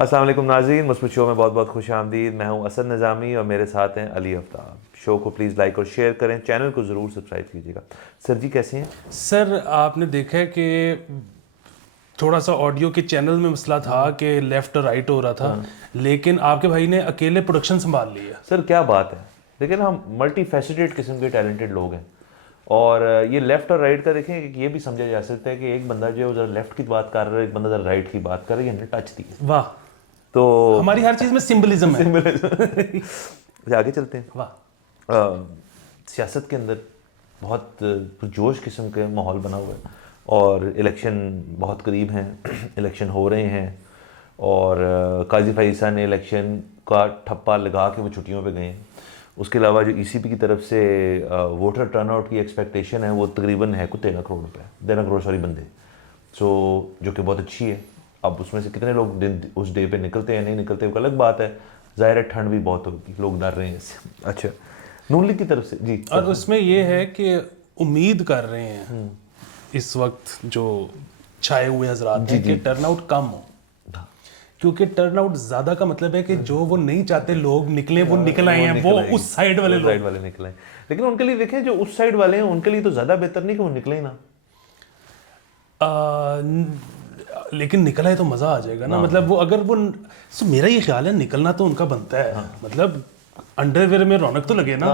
अस्सलाम वालेकुम नाज़रीन, मुस्बत शो में बहुत बहुत खुश आमदीद। मैं हूं असद निज़ामी और मेरे साथ हैं अली आफ्ताब। शो को प्लीज़ लाइक और शेयर करें, चैनल को ज़रूर सब्सक्राइब कीजिएगा। सर जी कैसे हैं? सर आपने देखा है कि थोड़ा सा ऑडियो के चैनल में मसला था कि लेफ़्ट और राइट हो रहा था, लेकिन आपके भाई ने अकेले प्रोडक्शन संभाल लिया। सर क्या बात है, लेकिन हम मल्टी फैसेटेड किस्म के टैलेंटेड लोग हैं। और ये लेफ़्ट और राइट का देखें, ये भी समझा जा सकता है कि एक बंदा जो है ज़रा लेफ़्ट की बात कर रहा है, एक बंदा ज़रा राइट की बात कर रहा है, ये हमने टच दी है। वाह, तो हमारी हर चीज़ में सिंबलिज्म है। आगे चलते हैं। वाह। सियासत के अंदर बहुत पुरजोश किस्म का माहौल बना हुआ है और इलेक्शन बहुत करीब हैं। इलेक्शन हो रहे हैं और काजी फैज़ ने इलेक्शन का ठप्पा लगा के वो छुट्टियों पे गए हैं। उसके अलावा जो ईसीपी की तरफ से वोटर टर्नआउट की एक्सपेक्टेशन है वो तकरीबन है कुछ 13 करोड़ रुपये, 13 करोड़ सॉरी बंदे, सो जो कि बहुत अच्छी है। अब उसमें से कितने लोग दिन उस डे पे निकलते हैं नहीं निकलते वो अलग बात है। ज़ाहिर है ठंड भी बहुत होगी, लोग डर रहे हैं इससे। अच्छा, नून लीग की तरफ से जी। और उसमें ये है कि उम्मीद कर रहे हैं इस वक्त जो छाए हुए हजरात हैं कि टर्नआउट कम हो, क्योंकि टर्नआउट ज़्यादा का मतलब है कि जो वो नहीं चाहते लोग निकले वो निकल आए हैं, वो उस साइड वाले लोग। निकले हैं। लेकिन उनके लिए देखें, जो उस साइड वाले हैं उनके लिए तो ज़्यादा बेहतर नहीं कि वो निकले ही ना। लेकिन निकला है तो मज़ा आ जाएगा ना। मतलब वो अगर वो मेरा ये ख्याल है निकलना तो उनका बनता है। मतलब अंडरवेयर में रौनक तो लगे ना।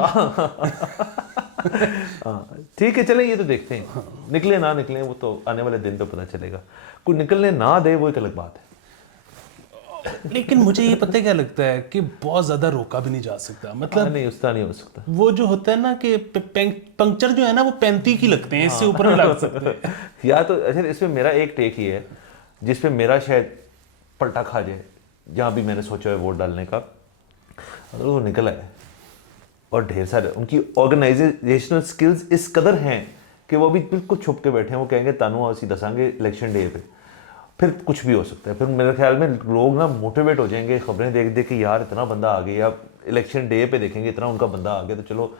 ठीक है, चलें ये तो देखते हैं। निकले ना निकले वो तो आने वाले दिन पे पता चलेगा। कोई निकलने ना दे वो एक अलग बात है। लेकिन मुझे ये पता है क्या लगता है कि बहुत ज़्यादा रोका भी नहीं जा सकता। मतलब नहीं, उसका नहीं हो सकता। वो जो होता है ना कि पंक्चर जो है ना वो 35 की लगते हैं, इससे ऊपर नहीं लग सकते। या तो अच्छा, इसमें मेरा एक टेक ही है जिस पे मेरा शायद पलटा खा जाए, जहाँ भी मैंने सोचा है वोट डालने का। अगर वो निकला है और ढेर सारे उनकी ऑर्गेनाइजेशनल स्किल्स इस कदर हैं कि वो अभी बिल्कुल छुप के बैठे हैं, वो कहेंगे तानू असी दसांगे इलेक्शन डे पे, फिर कुछ भी हो सकता है। फिर मेरे ख्याल में लोग ना मोटिवेट हो जाएंगे खबरें देख देख के, यार इतना बंदा आ गया, इलेक्शन डे पे देखेंगे इतना उनका बंदा आ गया तो चलो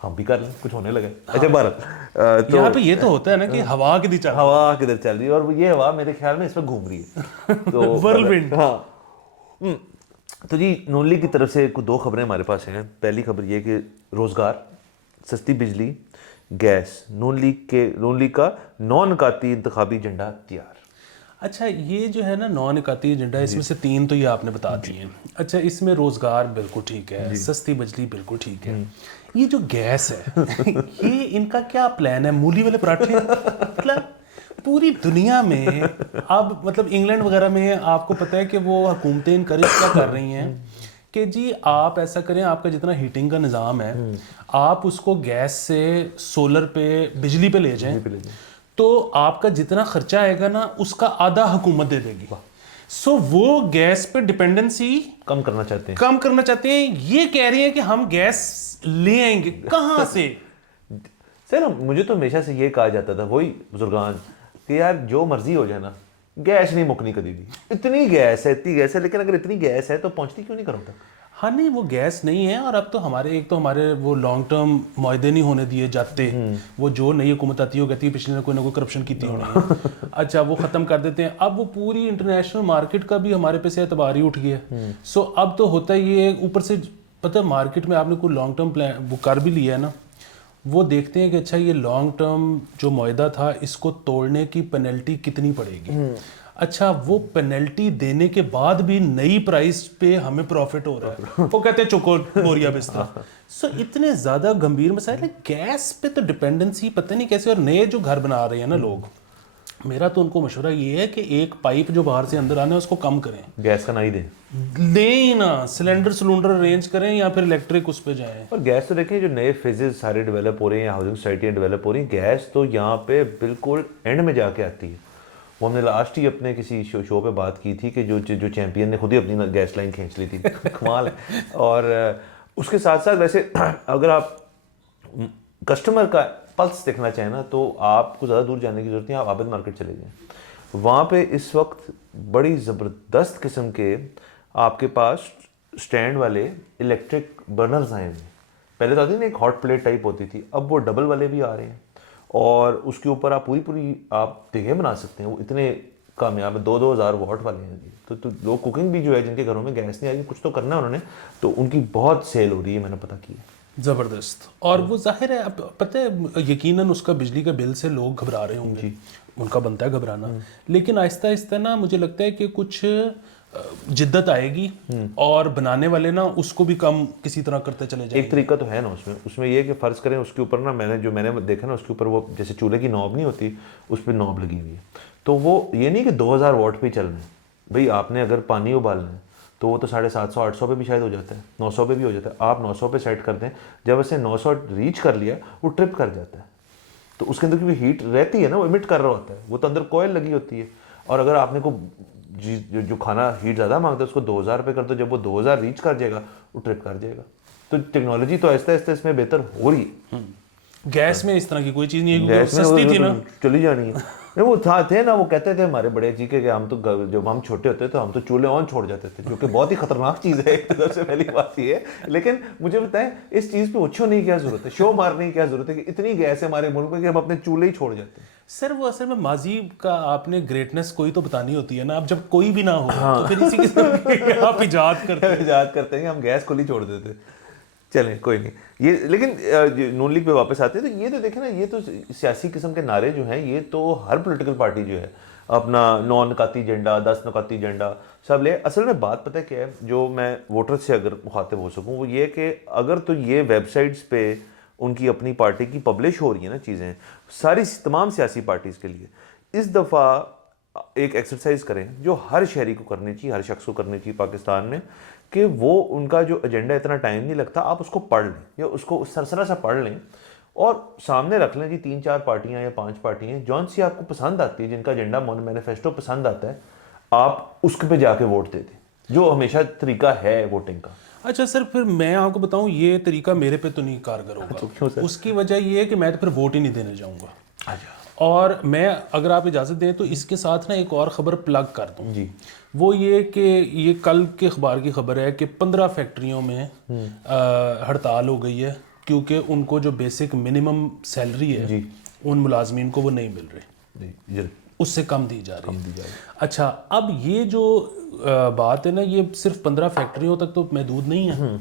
हम भी कर लें, कुछ होने लगे। अच्छा भारत, तो यहाँ पे ये तो होता है ना कि हवा किधर चल हवा किधर चल रही है और ये हवा मेरे ख्याल में इस पर घूम रही है। तो व्हर्लविंड। हाँ। तो जी, नून लीग की तरफ से कुछ दो खबरें हमारे पास हैं। पहली खबर ये कि रोज़गार, सस्ती बिजली, गैस, नून लीग का नॉन अकाती इंतखाबी झंडा तैयार। अच्छा, ये जो है ना नॉन इकाती एजेंडा, इसमें से 3 तो ये आपने बता दिए हैं। अच्छा, इसमें रोजगार बिल्कुल ठीक है, सस्ती बिजली बिल्कुल ठीक है। ये जो गैस है ये इनका क्या प्लान है? मूली वाले पराठे? मतलब पूरी दुनिया में अब मतलब इंग्लैंड वगैरह में आपको पता है कि वो हुकूमतें इनकरेज क्या कर रही हैं कि जी आप ऐसा करें, आपका जितना हीटिंग का निज़ाम है आप उसको गैस से सोलर पे, बिजली पे ले जाएं, तो आपका जितना खर्चा आएगा ना उसका आधा हुकूमत दे देगी। सो वो गैस पे डिपेंडेंसी कम करना चाहते हैं। ये कह रही है कि हम गैस ले आएंगे कहाँ से? सर मुझे तो हमेशा से ये कहा जाता था, वही बुजुर्गान, कि यार जो मर्जी हो जाए ना, गैस नहीं मुकनी कभी भी। इतनी गैस है, इतनी गैस है, लेकिन अगर इतनी गैस है तो पहुंचती क्यों नहीं घरों तक? हाँ नहीं, वो गैस नहीं है। और अब तो हमारे वो लॉन्ग टर्म मुआहदे नहीं होने दिए जाते। वो जो नई हुकूमत आती है वो कहती है पिछले ने कोई ना कोई करप्शन की थी होनी है। अच्छा, वो ख़त्म कर देते हैं। अब वो पूरी इंटरनेशनल मार्केट का भी हमारे पे से एतबार ही उठ गया। सो अब तो होता ही है ऊपर से, पता है मार्केट में आपने कोई लॉन्ग टर्म प्लान वो कर भी लिया है ना, वो देखते हैं कि अच्छा ये लॉन्ग टर्म जो मुआहदा था इसको तोड़ने की पेनल्टी कितनी पड़ेगी। अच्छा, वो पेनल्टी देने के बाद भी नई प्राइस पे हमें प्रॉफिट हो रहा है। वो कहते हैं चुको बोरिया बिस्तर। सो इतने ज़्यादा गंभीर मसाइल है। गैस पे तो डिपेंडेंसी पता नहीं कैसे। और नए जो घर बना रहे हैं ना लोग, मेरा तो उनको मशवरा ये है कि एक पाइप जो बाहर से अंदर आना है उसको कम करें, गैस का ना ही दें, लें ही ना, सिलेंडर अरेंज करें या फिर इलेक्ट्रिक उस पर जाएं। और गैस तो देखें, जो नए फेजेस सारे डेवलप हो रहे हैं, हाउसिंग सोसाइटियाँ डेवलप हो रही हैं, गैस तो यहाँ पे बिल्कुल एंड में जाके आती है। वो हमने लास्ट ही अपने किसी शो पे बात की थी कि जो चैंपियन ने खुद ही अपनी गैस लाइन खींच ली थी। कमाल है। और उसके साथ साथ वैसे अगर आप कस्टमर का पल्स देखना चाहें ना, तो आपको ज़्यादा दूर जाने की ज़रूरत नहीं, आप आबिद मार्केट चले जाएँ। वहाँ पे इस वक्त बड़ी ज़बरदस्त किस्म के आपके पास स्टैंड वाले इलेक्ट्रिक बर्नर्स आए हैं। पहले तो आती थी ना एक हॉट प्लेट टाइप होती थी, अब वो डबल वाले भी आ रहे हैं और उसके ऊपर आप पूरी पूरी आप जगह बना सकते हैं। वो इतने कामयाब है, 2-2 हज़ार वॉट वाले हैं जी। तो लोग कुकिंग भी जो है, जिनके घरों में गैस नहीं आ रही, कुछ तो करना है उन्होंने, तो उनकी बहुत सेल हो रही है, मैंने पता की है। ज़बरदस्त। और वो जाहिर है, अब पता है यकीनन उसका बिजली का बिल से लोग घबरा रहे होंगे, उनका बनता है घबराना, लेकिन आहिस्ता आहिस्ता ना मुझे लगता है कि कुछ जिद्दत आएगी और बनाने वाले ना उसको भी कम किसी तरह करते चले जाएंगे। एक तरीका तो है ना उसमें ये है कि फ़र्ज़ करें उसके ऊपर ना, मैंने देखा ना, उसके ऊपर वो जैसे चूल्हे की नॉब नहीं होती, उस पर नॉब लगी हुई है। तो वो ये नहीं कि 2000 वॉट पे ही चल रहे हैं भाई। आपने अगर पानी उबालना है तो वो तो 750-800 पे भी शायद हो जाता है, 900 पे भी हो जाता है। आप 900 पे सेट कर दें, जब ऐसे 900 रीच कर लिया वो ट्रिप कर जाता है। तो उसके अंदर क्योंकि हीट रहती है ना, वो इमिट कर रहा होता है, वो तो अंदर कोयल लगी होती है। और अगर आपने को जो खाना हीट ज़्यादा मांगता है उसको 2000 पे कर दो, जब वो 2000 रीच कर जाएगा वो ट्रिप कर जाएगा। तो टेक्नोलॉजी तो आहिस्ता आहिस्ता इसमें बेहतर हो रही है। गैस में इस तरह की कोई चीज़ नहीं है, क्योंकि गैस में सस्ती थी ना। चली जानी है। नहीं, वो थे ना, वो कहते थे हमारे बड़े जी के कि हम तो जब हम छोटे होते तो हम तो चूल्हे ऑन छोड़ जाते थे, जो कि बहुत ही खतरनाक चीज़ है। सबसे पहली बात ये है। लेकिन मुझे बताएं, इस चीज़ पे उछो नहीं क्या जरूरत है, शो मारने की क्या जरूरत है कि इतनी गैस है हमारे मुल्क में कि हम अपने चूल्हे ही छोड़ जाते हैं। सर वो असल में माजी का आपने ग्रेटनेस कोई तो बतानी होती है ना। अब जब कोई भी ना हो तो फिर इसी किस्म की आप इजाद करते हैं। याद करते हैं कि हम गैस खुली छोड़ देते। चलें कोई नहीं, ये लेकिन नून लीग पे वापस आते हैं तो ये तो देखें ना, ये तो सियासी किस्म के नारे जो हैं, ये तो हर पॉलिटिकल पार्टी जो है अपना 9 नकाती एजेंडा, 10 नकाती एजेंडा सब ले। असल में बात पता है क्या है, जो मैं वोटर्स से अगर मुखातिब हो सकूं, वो ये कि अगर तो ये वेबसाइट्स पे उनकी अपनी पार्टी की पब्लिश हो रही है ना चीज़ें, सारी तमाम सियासी पार्टीज़ के लिए, इस दफ़ा एक एक्सरसाइज करें जो हर शहरी को करनी चाहिए, हर शख्स को करनी चाहिए पाकिस्तान में, कि वो उनका जो एजेंडा, इतना टाइम नहीं लगता, आप उसको पढ़ लें या उसको सरसरा सा पढ़ लें और सामने रख लें जी 3-4 पार्टियां या 5 पार्टियां जौन सी आपको पसंद आती है, जिनका एजेंडा मैनिफेस्टो पसंद आता है, आप उसके पे जाके वोट दे दें, जो हमेशा तरीका है वोटिंग का। अच्छा सर, फिर मैं आपको बताऊं, ये तरीका मेरे पे तो नहीं कारगर होगा। तो क्यों सर? उसकी वजह ये है कि मैं तो फिर वोट ही नहीं देने जाऊंगा। और मैं, अगर आप इजाज़त दें तो इसके साथ ना एक और ख़बर प्लग कर दूं जी। वो ये कि ये कल के अखबार की खबर है कि 15 फैक्ट्रियों में हड़ताल हो गई है, क्योंकि उनको जो बेसिक मिनिमम सैलरी है जी। उन मुलाजमीन को वो नहीं मिल रही, जी, उससे कम दी जा रही है। अच्छा, अब ये जो बात है ना, ये सिर्फ 15 फैक्ट्रियों तक तो महदूद नहीं है,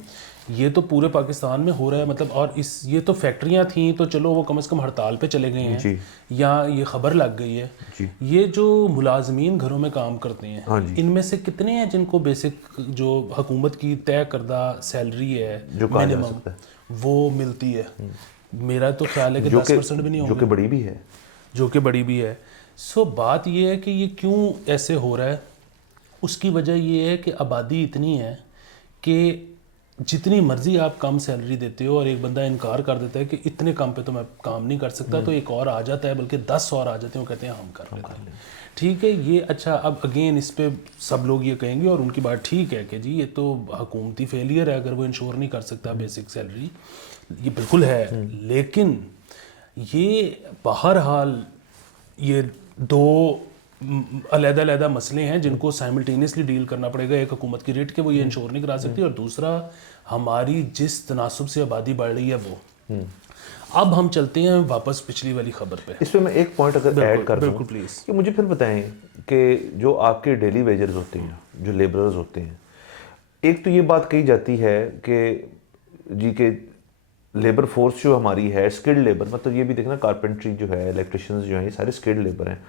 ये तो पूरे पाकिस्तान में हो रहा है। मतलब, और इस ये तो फैक्ट्रियां थी तो चलो वो कम से कम हड़ताल पे चले गए हैं या ये खबर लग गई है जी। ये जो मुलाजमीन घरों में काम करते हैं, हाँ जी। इनमें से कितने हैं जिनको बेसिक जो हुकूमत की तय करदा सैलरी है जो कहा जा मिनिमम, सकता है, वो मिलती है? मेरा तो ख्याल है कि 10% भी नहीं जो होंगे, कि बड़ी भी है, जो कि बड़ी भी है। सो बात ये है कि ये क्यों ऐसे हो रहा है। उसकी वजह ये है कि आबादी इतनी है कि जितनी मर्जी आप कम सैलरी देते हो और एक बंदा इनकार कर देता है कि इतने कम पे तो मैं काम नहीं कर सकता, तो एक और आ जाता है, बल्कि 10 और आ जाते हैं, वो कहते हैं हम कर लेते हैं। ठीक है, ये अच्छा, अब अगेन इस पे सब लोग ये कहेंगे और उनकी बात ठीक है कि जी ये तो हुकूमती फेलियर है अगर वो इंश्योर नहीं कर सकता बेसिक सैलरी, ये बिल्कुल है। लेकिन ये बहरहाल ये दो अलग-अलग मसले हैं जिनको साइमल्टेनियसली डील करना पड़ेगा। एक हुकूमत की रेट के वो ये इंश्योर नहीं करा सकती, और दूसरा हमारी जिस तनासुब से आबादी बढ़ रही है वो। अब हम चलते हैं वापस पिछली वाली खबर पे। इसमें मैं एक पॉइंट अगर ऐड कर दूं, बिल्कुल प्लीज़, कि मुझे फिर बताएं कि जो आपके डेली वेजर्स होते हैं, जो लेबरर्स होते हैं, एक तो ये बात कही जाती है कि जी के लेबर फोर्स जो हमारी है स्किल्ड लेबर, मतलब ये भी देखना कारपेंट्री जो है, इलेक्ट्रिशियंस जो हैं, ये सारे स्किल्ड लेबर हैं।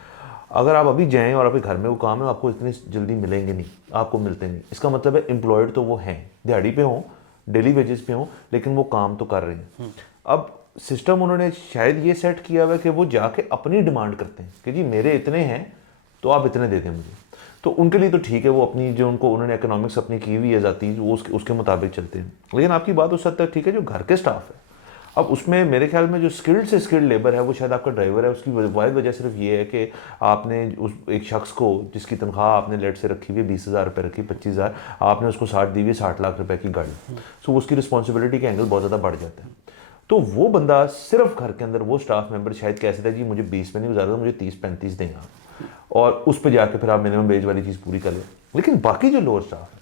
अगर आप अभी जाएं और आपके घर में वो काम है, आपको इतनी जल्दी मिलेंगे नहीं, आपको मिलते नहीं। इसका मतलब है एम्प्लॉयड तो वो हैं, दिहाड़ी पे हों, डेली वेजेस पे हों, लेकिन वो काम तो कर रहे हैं। अब सिस्टम उन्होंने शायद ये सेट किया हुआ है कि वो जाके अपनी डिमांड करते हैं कि जी मेरे इतने हैं तो आप इतने दे दें मुझे। तो उनके लिए तो ठीक है, वो अपनी जो उन्होंने इकोनॉमिक्स अपनी की हुई है जाती, वो उसके मुताबिक चलते हैं। लेकिन आपकी बात उस हद तक ठीक है, जो घर के स्टाफ है, अब उसमें मेरे ख्याल में जो स्किल्ड से स्किल्ड लेबर है, वो शायद आपका ड्राइवर है, उसकी वाहिद वजह सिर्फ ये है कि आपने उस एक शख्स को जिसकी तनख्वाह आपने लेट से रखी हुई है 20,000 रुपये रखी, 25,000, आपने उसको 60 दी हुई 60 लाख रुपए की गाड़ी, सो उसकी रिस्पॉन्सिबिलिटी का एंगल बहुत ज़्यादा बढ़ जाता है। तो वो बंदा सिर्फ घर के अंदर, वो स्टाफ मेंबर शायद कह सकता है जी मुझे 20 में नहीं गुजारा, मुझे 30-35 देंगे, और उस पर जाके फिर आप मिनिमम वेज वाली चीज़ पूरी कर लें। लेकिन बाकी जो लोअर स्टाफ है,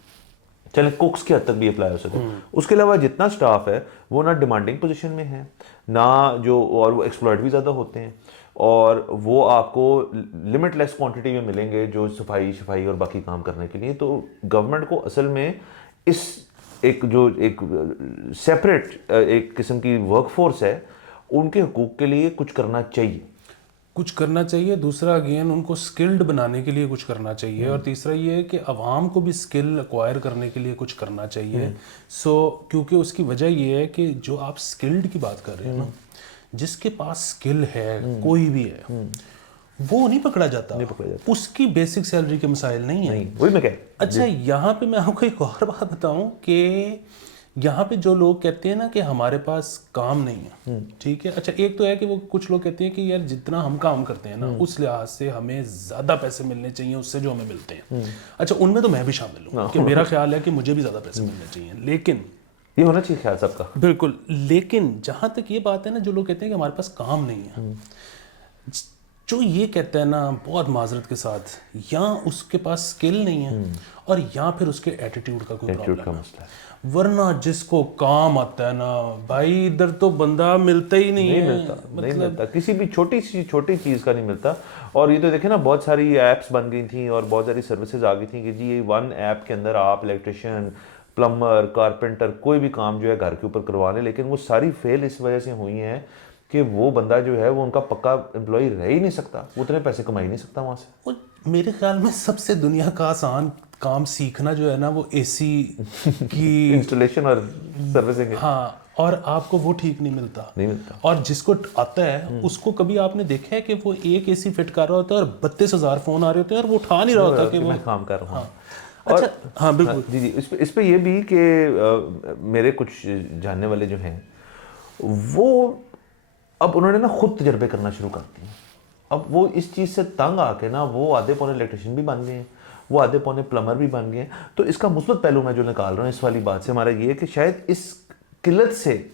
चले कुक्स की हद तक भी अप्लाई हो सके, उसके अलावा जितना स्टाफ है वो ना डिमांडिंग पोजीशन में है, ना जो, और वो एक्सप्लॉयट भी ज़्यादा होते हैं, और वो आपको लिमिटलेस क्वांटिटी में मिलेंगे जो सफाई और बाकी काम करने के लिए। तो गवर्नमेंट को असल में इस एक सेपरेट एक किस्म की वर्कफोर्स है, उनके हुकूक के लिए कुछ करना चाहिए। दूसरा अगेन उनको स्किल्ड बनाने के लिए कुछ करना चाहिए, और तीसरा ये है कि आवाम को भी स्किल एक्वायर करने के लिए कुछ करना चाहिए। क्योंकि उसकी वजह ये है कि जो आप स्किल्ड की बात कर रहे हैं ना, जिसके पास स्किल है कोई भी है, वो नहीं पकड़ा जाता। उसकी बेसिक सैलरी के मसाइल नहीं है। वही मैं कह। अच्छा, यहाँ पे मैं आपको एक और बात बताऊं कि यहाँ पे जो लोग कहते हैं ना कि हमारे पास काम नहीं है, ठीक है। अच्छा, एक तो है कि वो कुछ लोग कहते हैं कि यार जितना हम काम करते हैं ना उस लिहाज से हमें ज़्यादा पैसे मिलने चाहिए उससे जो हमें मिलते हैं। अच्छा, उनमें तो मैं भी शामिल हूँ कि मेरा ख्याल है कि मुझे भी ज़्यादा पैसे मिलने चाहिए, लेकिन ये होना चाहिए ख्याल सबका। बिल्कुल। लेकिन जहाँ तक ये बात है ना, जो लोग कहते हैं कि हमारे पास काम नहीं है, जो ये कहता है ना, बहुत माजरत के साथ, या उसके पास स्किल नहीं है और या फिर उसके एटीट्यूड का कोई प्रॉब्लम है। वरना जिसको काम आता है ना भाई, इधर तो बंदा मिलता ही नहीं है। नहीं मिलता, किसी भी छोटी चीज़ का नहीं मिलता। और ये तो देखे ना, बहुत सारी ऐप्स बन गई थी और बहुत सारी सर्विसेज आ गई थी कि जी वन ऐप के अंदर आप इलेक्ट्रिशियन, प्लम्बर, कारपेंटर, कोई भी काम जो है घर के ऊपर करवा लें। लेकिन वो सारी फेल इस वजह से हुई हैं कि वो बंदा जो है वो उनका पक्का एम्प्लॉय रह ही नहीं सकता, वो उतने पैसे कमा ही नहीं सकता वहाँ से। मेरे ख्याल में सबसे दुनिया का आसान काम सीखना जो है ना, वो एसी की इंस्टॉलेशन और सर्विसिंग है। हाँ, और आपको वो ठीक नहीं मिलता। और जिसको आता है उसको कभी आपने देखा है कि वो एक एसी फिट कर रहा होता है और 32,000 फोन आ रहे होते हैं और वो उठा नहीं रहा होता कि वो मैं काम कर रहा हूँ। अच्छा, हाँ बिल्कुल। जी, इस पे ये भी कि मेरे कुछ जानने वाले जो हैं वो अब उन्होंने ना खुद तजर्बे करना शुरू कर दिए। अब वो इस चीज़ से तंग आके ना वो आधे पौने इलेक्ट्रिशियन भी बन गए हैं, वो आधे पौने प्लम्बर भी बन गए हैं। तो इसका मुस्बत पहलू मैं जो निकाल रहा हूँ इस वाली बात से हमारा ये है कि शायद इस किल्लत से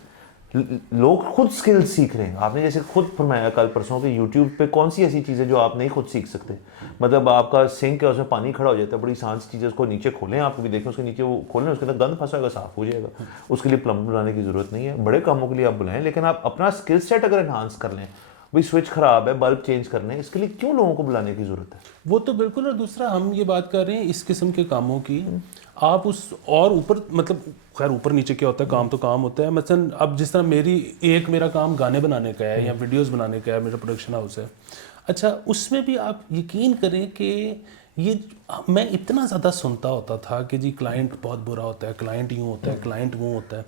लोग खुद स्किल सीख रहे हैं। आपने जैसे खुद फरमाया कल परसों कि यूट्यूब पे कौन सी ऐसी चीज़ें जो आप नहीं खुद सीख सकते। मतलब आपका सिंक है, उसमें पानी खड़ा हो जाता है, बड़ी आसान सी चीज़ है, उसको नीचे खोलें, आप भी देखें उसके नीचे वो खोलें, उसके अंदर गंद फंसा होगा, साफ़ हो जाएगा। उसके लिए प्लम्बर बुलाने की ज़रूरत नहीं है। बड़े कामों के लिए आप बुलाएं, लेकिन आप अपना स्किल सेट अगर एनहांस कर लें, भाई स्विच खराब है, बल्ब चेंज करने, इसके लिए क्यों लोगों को बुलाने की ज़रूरत है? वो तो बिल्कुल। और दूसरा हम ये बात कर रहे हैं इस किस्म के कामों की, आप उस और ऊपर, मतलब खैर ऊपर नीचे क्या होता है, काम तो काम होता है। मसलन अब जिस तरह मेरा काम गाने बनाने का है या वीडियोस बनाने का है, मेरा प्रोडक्शन हाउस है। अच्छा, उसमें भी आप यकीन करें कि ये मैं इतना ज़्यादा सुनता होता था कि जी क्लाइंट बहुत बुरा होता है, क्लाइंट यूँ होता है, क्लाइंट वो होता है।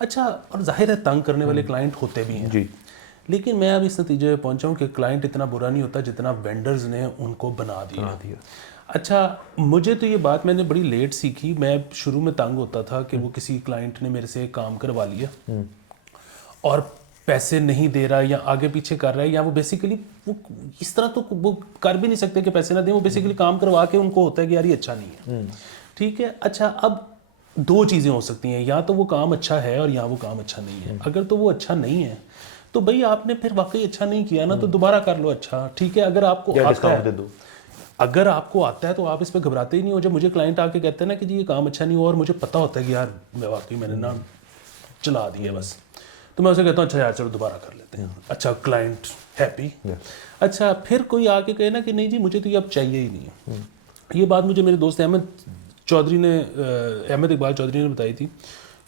अच्छा, और जाहिर है तंग करने वाले क्लाइंट होते भी हैं जी। लेकिन मैं अब इस नतीजे में पहुंचा हूं कि क्लाइंट इतना बुरा नहीं होता जितना वेंडर्स ने उनको बना दिया। अच्छा, मुझे तो ये बात मैंने बड़ी लेट सीखी। मैं शुरू में तंग होता था कि वो किसी क्लाइंट ने मेरे से काम करवा लिया और पैसे नहीं दे रहा या आगे पीछे कर रहा है, या वो बेसिकली वो इस तरह तो वो कर भी नहीं सकते कि पैसे ना दें। वो बेसिकली काम करवा के उनको होता है कि यार ये अच्छा नहीं है, ठीक है। अच्छा, अब दो चीज़ें हो सकती हैं, या तो वो काम अच्छा है और या वो काम अच्छा नहीं है। अगर तो वो अच्छा नहीं है तो भाई आपने फिर वाकई अच्छा नहीं किया ना, तो दोबारा कर लो। अच्छा ठीक है, अगर आपको आता है, अगर आपको आता है तो आप इस पे घबराते ही नहीं हो। जब मुझे क्लाइंट आके कहते हैं ना कि जी ये काम अच्छा नहीं हुआ और मुझे पता होता है कि यार मैं वाकई मैंने ना चला दिया बस, तो मैं उसे कहता हूँ अच्छा यार चलो दोबारा कर लेते हैं। अच्छा, क्लाइंट हैप्पी। अच्छा, फिर कोई आके कहे ना कि नहीं जी मुझे तो ये अब चाहिए ही नहीं है। ये बात मुझे मेरे दोस्त अहमद इकबाल चौधरी ने बताई थी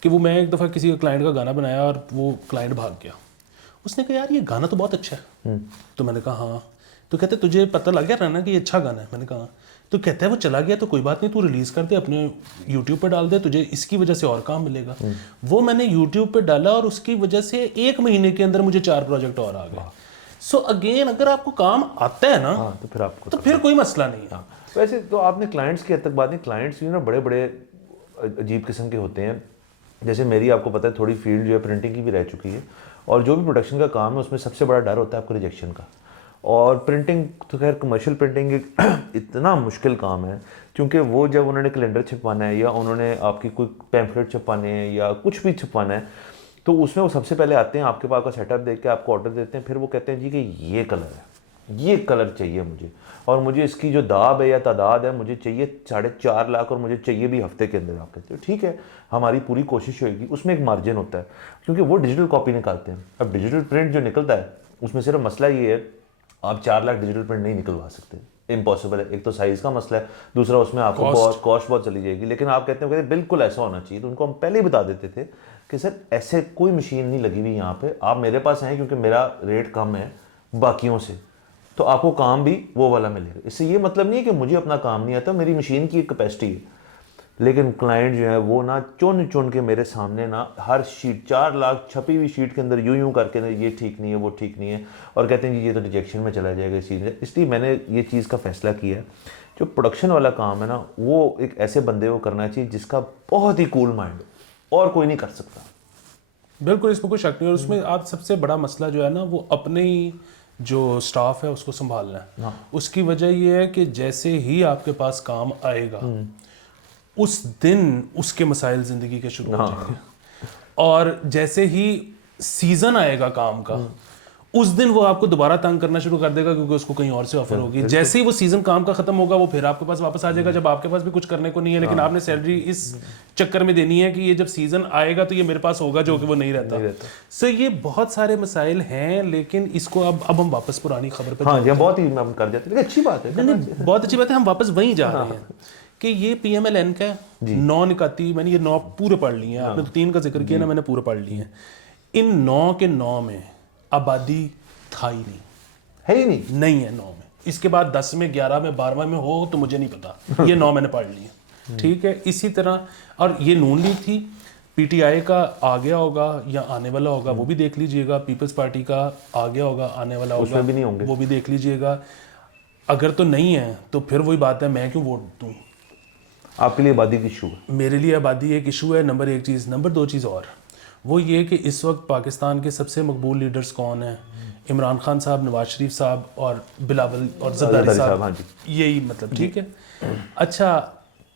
कि वो मैं एक दफ़ा किसी क्लाइंट का गाना बनाया और वो क्लाइंट भाग गया। उसने कहा यार ये गाना तो बहुत अच्छा है। तो मैंने कहा हाँ। तो कहते तुझे पता लग गया ना कि ये अच्छा गाना है? मैंने कहा। तो कहता है वो चला गया तो कोई बात नहीं, तू रिलीज़ कर दे, अपने यूट्यूब पे डाल दे, तुझे इसकी वजह से और काम मिलेगा। वो मैंने यूट्यूब पे डाला और उसकी वजह से 1 महीने के अंदर मुझे 4 प्रोजेक्ट और आ गए। सो अगेन, अगर आपको काम आता है ना तो फिर कोई मसला नहीं है। वैसे तो आपने क्लाइंट्स की हद तक बात नहीं, क्लाइंट्स भी ना बड़े बड़े अजीब किस्म के होते हैं। जैसे मेरी आपको पता है थोड़ी फील्ड जो है प्रिंटिंग की भी रह चुकी है, और जो भी प्रोडक्शन का काम है उसमें सबसे बड़ा डर होता है आपको रिजेक्शन का। और प्रिंटिंग तो खैर कमर्शियल प्रिंटिंग इतना मुश्किल काम है, क्योंकि वो जब उन्होंने कैलेंडर छपवाना है या उन्होंने आपकी कोई पैम्फलेट छपवाने हैं या कुछ भी छपवाना है, तो उसमें वो सबसे पहले आते हैं आपके पास का सेटअप देख के आपको ऑर्डर देते हैं। फिर वो कहते हैं जी कि ये कलर है, ये कलर चाहिए मुझे, और मुझे इसकी जो दाब है या तादाद है मुझे चाहिए 4.5 लाख, और मुझे चाहिए भी हफ्ते के अंदर। आप कहते हो ठीक है, हमारी पूरी कोशिश होगी। उसमें एक मार्जिन होता है क्योंकि वो डिजिटल कॉपी निकालते हैं। अब डिजिटल प्रिंट जो निकलता है उसमें सिर्फ मसला ये है आप 4 लाख डिजिटल प्रिंट नहीं निकलवा सकते, इम्पॉसिबल है। एक तो साइज़ का मसला है, दूसरा उसमें आपको बहुत कॉस्ट बहुत चली जाएगी। लेकिन आप कहते हैं बिल्कुल ऐसा होना चाहिए, तो उनको हम पहले ही बता देते थे कि सर ऐसे कोई मशीन नहीं लगी हुई यहाँ पे, आप मेरे पास आएँ क्योंकि मेरा रेट कम है बाकियों से, तो आपको काम भी वो वाला मिलेगा। इससे ये मतलब नहीं है कि मुझे अपना काम नहीं आता, मेरी मशीन की एक कैपेसिटी है। लेकिन क्लाइंट जो है वो ना चुन चुन के मेरे सामने ना हर शीट 4 लाख छपी हुई शीट के अंदर यूं करके ना ये ठीक नहीं है, वो ठीक नहीं है, और कहते हैं कि ये तो रिजेक्शन में चला जाएगा इस चीज़ में। इसलिए मैंने ये चीज़ का फैसला किया है, जो प्रोडक्शन वाला काम है ना वो एक ऐसे बंदे को करना चाहिए जिसका बहुत ही कूल माइंड हो, और कोई नहीं कर सकता। बिल्कुल, इसमें कोई शक नहीं। और उसमें आप सबसे बड़ा मसला जो है ना वो अपने ही जो स्टाफ है उसको संभालना है। उसकी वजह ये है कि जैसे ही आपके पास काम आएगा उस दिन उसके मसाइल ज़िंदगी के शुरू हो जाएंगे, और जैसे ही सीज़न आएगा काम का उस दिन वो आपको दोबारा तंग करना शुरू कर देगा क्योंकि उसको कहीं और से ऑफर होगी। जैसे ही वो सीज़न काम का ख़त्म होगा वो फिर आपके पास वापस आ जाएगा, जब आपके पास भी कुछ करने को नहीं है, लेकिन आपने सैलरी इस चक्कर में देनी है कि ये जब सीज़न आएगा तो ये मेरे पास होगा, जो कि वो नहीं रहता। सो ये बहुत सारे मसाइल हैं, लेकिन इसको अब हम वापस पुरानी खबर पर बहुत ही हम कर देते हैं, अच्छी बात है। नहीं, बहुत अच्छी बात है, हम वापस वहीं जा रहे हैं कि ये PMLN का 9 निकाती, मैंने ये 9 पूरे पढ़ लिए हैं। आपने तो 3 का जिक्र किया ना, मैंने पूरे पढ़ लिए हैं। इन 9 के 9 में आबादी था ही नहीं, है ही नहीं है 9 में। इसके बाद 10 में, 11 में, 12 में हो तो मुझे नहीं पता, ये 9 मैंने पढ़ लिए। ठीक है, इसी तरह। और ये नून लीग थी, PTI का आ गया होगा या आने वाला होगा वो भी देख लीजिएगा, पीपल्स पार्टी का आ गया होगा, आने वाला होगा, उसमें भी नहीं होंगे, वो भी देख लीजिएगा। अगर तो नहीं है तो फिर वही बात है, मैं क्यों वोट दूँ? आपके लिए आबादी की इशू है, मेरे लिए आबादी एक इशू है, नंबर 1 चीज़। नंबर 2 चीज़ और, वो ये कि इस वक्त पाकिस्तान के सबसे मकबूल लीडर्स कौन हैं? इमरान खान साहब, नवाज शरीफ साहब और बिलावल और जरदारी साहब। हाँ जी, यही मतलब, ठीक है। अच्छा,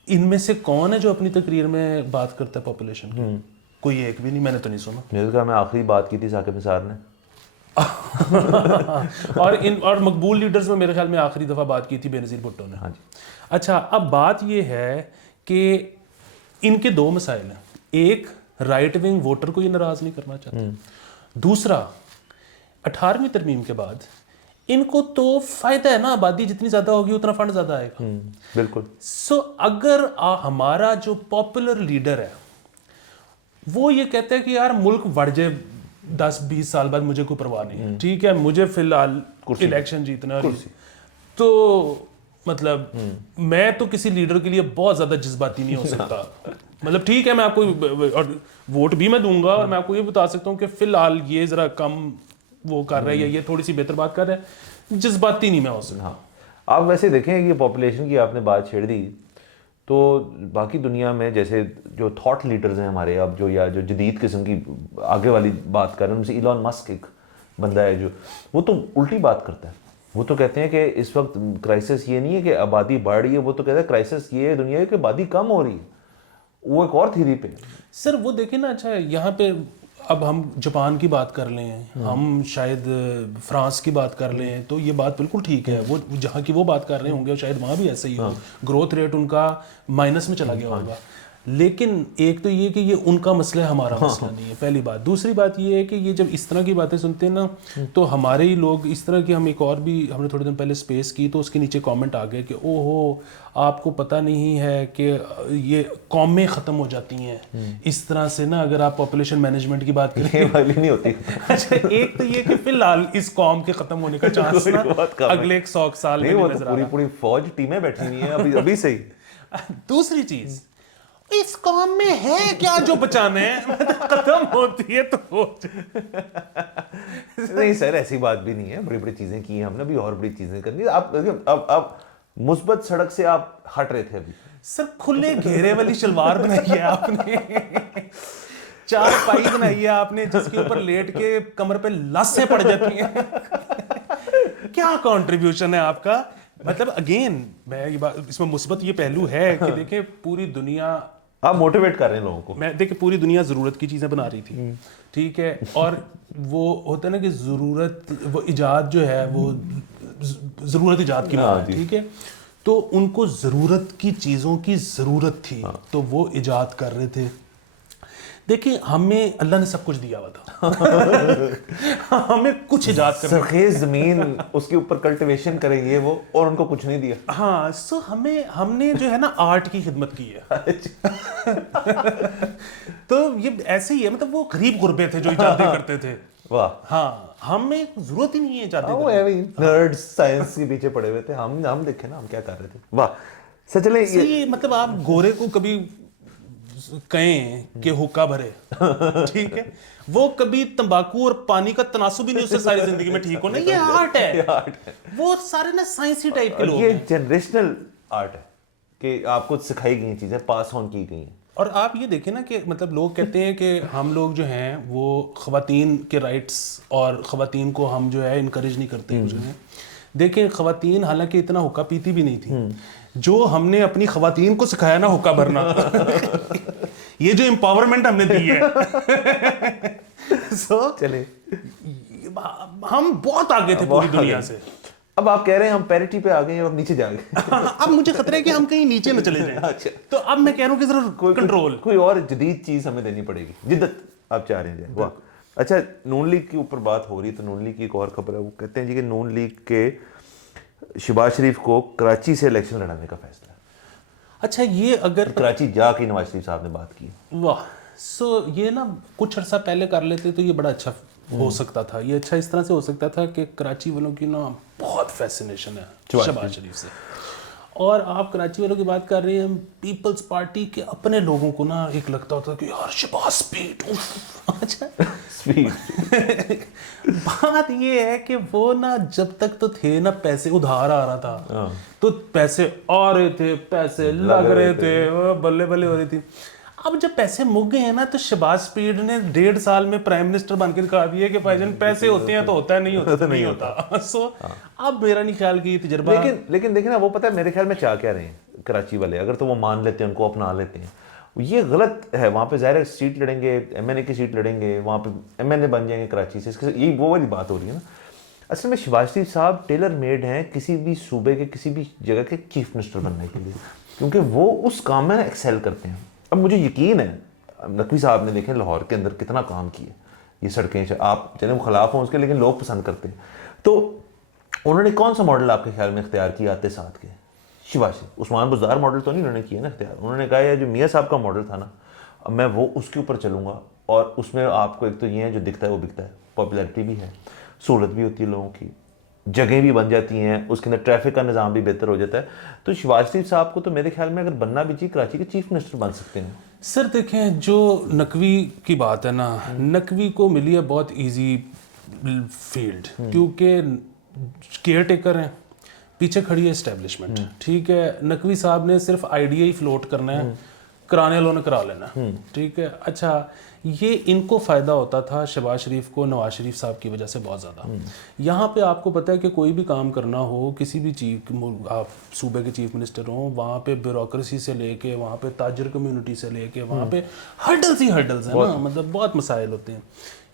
इनमें से कौन है जो अपनी तकरीर में बात करता है पॉपुलेशन की? कोई एक भी नहीं, मैंने तो नहीं सुना। मेरे को मैं आखिरी बात की थी साकिब निसार ने और मकबूल लीडर्स में मेरे ख्याल में आखिरी दफ़ा बात की थी बेनज़ीर भुट्टो ने। हाँ जी। अच्छा, अब बात ये है कि इनके 2 मसाइल हैं। एक, राइट विंग वोटर को ये नाराज़ नहीं करना चाहते। दूसरा, 18वीं तरमीम के बाद इनको तो फ़ायदा है ना, आबादी जितनी ज़्यादा होगी उतना फंड ज़्यादा आएगा। बिल्कुल। सो अगर हमारा जो पॉपुलर लीडर है वो ये कहता है कि यार मुल्क बढ़ जाए 10-20 साल बाद, मुझे कोई परवाह नहीं है, ठीक है, मुझे फिलहाल इलेक्शन जीतना है, तो मतलब मैं तो किसी लीडर के लिए बहुत ज़्यादा जज्बाती नहीं हो सकता। मतलब ठीक है, मैं आपको और वोट भी मैं दूंगा, और मैं आपको ये बता सकता हूँ कि फिलहाल ये ज़रा कम वो कर रहा है या ये थोड़ी सी बेहतर बात कर रहा है, जज्बाती नहीं मैं हो सकता। हाँ, आप वैसे देखें ये पॉपुलेशन की आपने बात छेड़ दी, तो बाकी दुनिया में जैसे जो थॉट लीडर्स हैं हमारे, अब जो जदीद किस्म की आगे वाली बात कर रहे हैं, उनसे इलॉन मस्क एक बंदा है जो वो तो उल्टी बात करता है। वो तो कहते हैं कि इस वक्त क्राइसिस ये नहीं है कि आबादी बढ़ रही है, वो तो कहते हैं क्राइसिस ये है दुनिया की आबादी कम हो रही है। वो एक और थ्योरी पे सर वो देखें ना। अच्छा, यहाँ पे अब हम जापान की बात कर लें, हम शायद फ्रांस की बात कर लें, तो ये बात बिल्कुल ठीक है। वो जहाँ की वो बात कर रहे होंगे शायद वहाँ भी ऐसे ही हो, ग्रोथ रेट उनका माइनस में चला गया होगा। लेकिन एक तो ये कि ये उनका मसला है, हमारा मसला नहीं है, पहली बात। दूसरी बात ये है कि ये जब इस तरह की बातें सुनते हैं ना, तो हमारे ही लोग इस तरह की, हम एक और भी हमने थोड़े दिन पहले स्पेस की, तो उसके नीचे कमेंट आ गए कि ओहो आपको पता नहीं है कि ये कौमें ख़त्म हो जाती हैं इस तरह से ना, अगर आप पॉपुलेशन मैनेजमेंट की बात करें वाली नहीं होती। अच्छा, एक तो ये कि फिलहाल इस कौम के ख़त्म होने का चांस ना अगले 100 साल में नजर आ रहा है। पूरी फौज टीमें बैठी हुई हैं अभी से ही। दूसरी चीज़, इस कौम में है क्या जो बचाने हैं? खत्म होती है तो हो नहीं सर, ऐसी बात भी नहीं है, बड़ी बड़ी चीजें की हैं हमने, अभी और बड़ी चीजें करनी है। अब मुस्बत सड़क से आप हट रहे थे अभी। सर खुले घेरे वाली शलवार बनाई है आपने, 4 पाई बनाई है आपने जिसके ऊपर लेट के कमर पे लाशें पड़ जाती हैं। क्या कंट्रीब्यूशन है आपका? मतलब अगेन मैं ये बात, इसमें मुस्बत ये पहलू है कि देखें पूरी दुनिया, आप मोटिवेट कर रहे हैं लोगों को। मैं देखिए पूरी दुनिया ज़रूरत की चीज़ें बना रही थी, ठीक है, और वो होता है ना कि ज़रूरत, वो इजाद जो है वो ज़रूरत इजाद की बात है, ठीक है, तो उनको ज़रूरत की चीज़ों की ज़रूरत थी, तो वो इजाद कर रहे थे। देखिए हमें अल्लाह ने सब कुछ दिया हुआ था हमें कुछ इजाद करना, सरखेज जमीन, उसके ऊपर कल्टीवेशन करेंगे वो, और उनको कुछ नहीं दिया। हाँ सो हमने जो है ना आर्ट की खिदमत की है तो ये ऐसे ही है, मतलब वो गरीब गुरबे थे जो इजादें करते थे। वाह। हाँ हमें जरूरत ही नहीं है इजादें वो नर्ड्स साइंस के पीछे पड़े हुए थे, हम देखे ना हम क्या कर रहे थे। वाह। सर चले ये मतलब आप गोरे को कभी कहें कि हुक्का भरे ठीक है, वो कभी तंबाकू और पानी का तनासुब भी नहीं उससे सारी जिंदगी में ठीक हो ना, ये आर्ट है। वो सारे ना साइंसी टाइप के लोग ये हैं। जनरेशनल आर्ट है कि आपको सिखाई गई चीजें पास ऑन की गई हैं। और आप ये देखें ना कि मतलब लोग कहते हैं कि हम लोग जो हैं वो ख़वातीन के राइट्स और ख़वातीन को हम जो है इनकरेज नहीं करते हैं जो है। देखें ख़वातीन हालांकि इतना हुक्का पीती भी नहीं थी, जो हमने अपनी ख़वातीन को सिखाया ना हुक्का भरना ये जो एम्पावरमेंट हमने दी है चले हम बहुत आगे थे पूरी दुनिया से। अब आप कह रहे हैं हम पैरिटी पे आ गए हैं, अब नीचे जा गए। अब मुझे खतरा है कि हम कहीं नीचे न चले जाएं। अच्छा। तो अब मैं कह रहा हूँ कि जरा कंट्रोल, कोई और जदीद चीज हमें देनी पड़ेगी, जिद्दत आप चाह रहे हैं। वाह। अच्छा, नून लीग के ऊपर बात हो रही है तो नून लीग की एक और खबर है, वो कहते हैं जी कि नून लीग के शहबाज शरीफ को कराची से इलेक्शन लड़ाने का फैसला है। अच्छा ये अगर कराची जाके नवाज शरीफ साहब ने बात की। वाह। सो ये ना कुछ अर्सा पहले कर लेते तो ये बड़ा अच्छा हो सकता था। ये अच्छा इस तरह से हो सकता था कि कराची वालों की ना बहुत फैसिनेशन है शहबाज शरीफ से, और आप कराची वालों की बात कर रहे हैं, पीपल्स पार्टी के अपने लोगों को ना एक लगता होता कि यार शहबाज स्पीड। अच्छा स्पीड बात ये है कि वो ना जब तक तो थे ना पैसे उधार आ रहा था तो पैसे आ रहे थे, पैसे लग रहे थे, बल्ले बल्ले हो रही थी। अब जब पैसे मुक गए हैं ना तो शहबाज स्पीड ने 1.5 साल में प्राइम मिनिस्टर बन के दिखा दिया कि भाईजान पैसे होते हैं तो होता है, नहीं होता तो नहीं होता। सो अब मेरा नहीं ख्याल कि ये तजर्बा, लेकिन देखिए ना, वो पता है मेरे ख्याल में चाह क्या रहे हैं कराची वाले, अगर तो वो मान लेते हैं, उनको अपना लेते हैं, ये गलत है। वहाँ पे ज़ाहिर सीट लड़ेंगे, एमएनए की सीट लड़ेंगे, वहाँ पे एमएनए बन जाएंगे कराची से, यही वो वाली बात हो रही है ना। असल में शहबाज शरीफ साहब टेलर मेड हैं किसी भी सूबे के किसी भी जगह के चीफ मिनिस्टर बनने के लिए, क्योंकि वो उस काम में एक्सेल करते हैं। अब मुझे यकीन है नकवी साहब ने देखें लाहौर के अंदर कितना काम किया, ये सड़कें, आप चले वो खिलाफ हों उसके, लेकिन लोग पसंद करते हैं। तो उन्होंने कौन सा मॉडल आपके ख्याल में इख्तियार किया आते साथ के? शहबाज शरीफ उस्मान बुज़दार मॉडल तो नहीं उन्होंने किया ना इख्तियार। उन्होंने कहा है जो मियाँ साहब का मॉडल था ना, अब मैं वो उसके ऊपर चलूँगा, और उसमें आपको एक तो ये है जो दिखता है वो बिकता है, पॉपुलैरिटी भी है, सहूलत भी होती है लोगों की, जगह भी बन जाती हैं, उसके अंदर ट्रैफिक का निज़ाम भी बेहतर हो जाता है। तो शहबाज शरीफ साहब को तो मेरे ख्याल में अगर बनना भी चाहिए, कराची के चीफ मिनिस्टर बन सकते हैं। सर देखें जो नकवी की बात है ना, नकवी को मिली है बहुत इजी फील्ड, क्योंकि केयर टेकर हैं, पीछे खड़ी है एस्टेब्लिशमेंट, ठीक है। नकवी साहब ने सिर्फ आइडिया ही फ्लोट करना है, कराने वालों ने करा लेना, ठीक है। अच्छा ये इनको फ़ायदा होता था शहबाज शरीफ को नवाज शरीफ साहब की वजह से बहुत ज़्यादा। यहाँ पे आपको पता है कि कोई भी काम करना हो, किसी भी चीज़, आप सूबे के चीफ मिनिस्टर हों, वहाँ पे ब्यूरोक्रेसी से लेके, वहाँ पे ताजर कम्युनिटी से लेके, वहाँ पे हर्डल्स ही हर्डल्स हैं ना, मतलब बहुत मसाइल होते हैं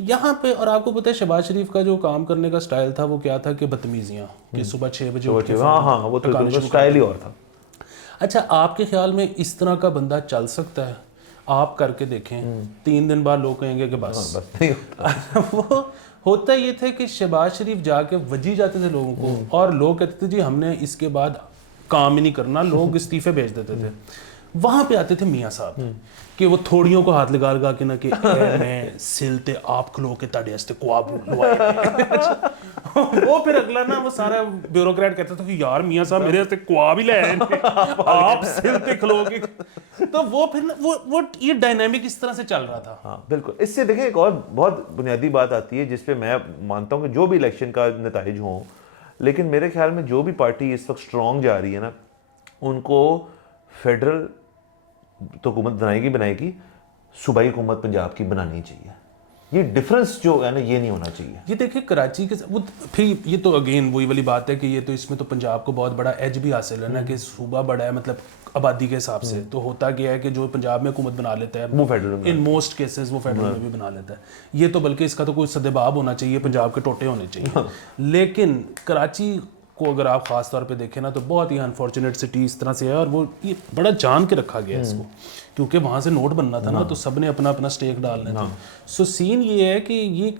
यहाँ पे। और आपको पता है शहबाज शरीफ का जो काम करने का स्टाइल था वो क्या था कि बदतमीजियाँ, कि सुबह 6 बजे उठ के वो तो स्टाइल ही और था। अच्छा आपके ख्याल में इस तरह का बंदा चल सकता है? आप करके देखें, 3 दिन बाद लोग कहेंगे कि बस नहीं होता। वो होता ये थे कि शहबाज शरीफ जाके वजी जाते थे लोगों को, और लोग कहते थे जी हमने इसके बाद काम ही नहीं करना, लोग इस्तीफे भेज देते थे। वहाँ पे आते थे मियाँ साहब कि वो थोड़ियों को हाथ लगा लगा के ना कि मैं सिल ते आप खलो के ताड़े हस्ते ख्वाब वो फिर अगला ना वो सारा ब्यूरोक्रेट कहता था कि यार मियाँ साहब मेरे हस्ते ख्वाब ही ले आए आप सिल ते खलोगे। तो वो फिर वो ये डायनामिक इस तरह से चल रहा था। हाँ बिल्कुल। इससे देखिए एक और बहुत बुनियादी बात आती है जिसपे मैं मानता हूँ कि जो भी इलेक्शन का नतीज हो, लेकिन मेरे ख्याल में जो भी पार्टी इस वक्त स्ट्रॉन्ग जा रही है ना, उनको फेडरल तो हुकूमत बनाएगी, सूबाई हुकूमत पंजाब की बनानी चाहिए। ये डिफरेंस जो है ना ये नहीं होना चाहिए। ये देखिए कराची के वो फिर ये तो अगेन वही वाली बात है कि ये तो इसमें तो पंजाब को बहुत बड़ा एज भी हासिल है ना कि सूबा बड़ा है, मतलब आबादी के हिसाब से। तो होता क्या है कि जो पंजाब में हुकूमत बना लेता है वो फेडरल इन मोस्ट केसेस वो फेडरल में भी बना लेता है। ये तो बल्कि इसका तो कोई सदेबाब होना चाहिए, पंजाब के टोटे होने चाहिए। लेकिन कराची को अगर आप ख़ास तौर पे देखें ना तो बहुत ही अनफॉर्चुनेट सिटी इस तरह से है, और वो ये बड़ा जान के रखा गया है इसको, क्योंकि वहाँ से नोट बनना था ना, तो सब ने अपना अपना स्टेक डालना था। सो सीन ये है कि ये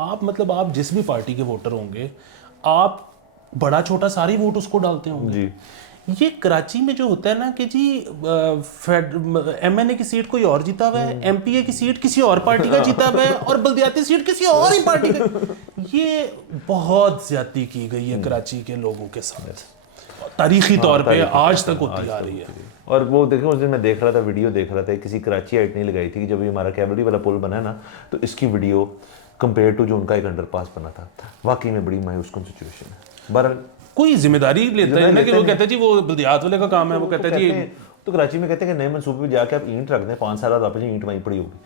आप मतलब आप जिस भी पार्टी के वोटर होंगे, आप बड़ा छोटा सारी वोट उसको डालते होंगे जी। ये कराची में जो होता है ना कि जी एमएनए की सीट कोई और जीता हुआ है, एमपीए की सीट किसी और पार्टी का जीता हुआ है, और बल्दियाती सीट किसी और ही पार्टी का, ये बहुत ज्यादती की गई है कराची के लोगों के साथ, तारीखी तौर पे आज तक होती आ रही है। और वो देखो उस दिन मैं देख रहा था, वीडियो देख रहा था, किसी कराची आइट नहीं लगाई थी कि जब ये हमारा कैवलरी वाला पुल बना है ना, तो इसकी वीडियो कंपेयर टू जो उनका एक अंडरपास बना था, वाकई में बड़ी मायूसकुन सिचुएशन है। बहरहाल कोई जिम्मेदारी लेता है ना कि वो कहते हैं जी वो बल्दियात वाले का काम है, वो कहते हैं जी तो कराची में कहते हैं कि नए मनसूबे में जाके आप ईंट रख दें, 5 साल बाद वापस ईंट वहीं पड़ी होगी।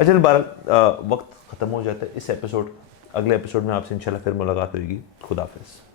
अच्छा बहरहाल वक्त ख़त्म हो जाता है इस एपिसोड, अगले एपिसोड में आपसे इंशाल्लाह फिर मुलाकात होगी। खुदा हाफिज़।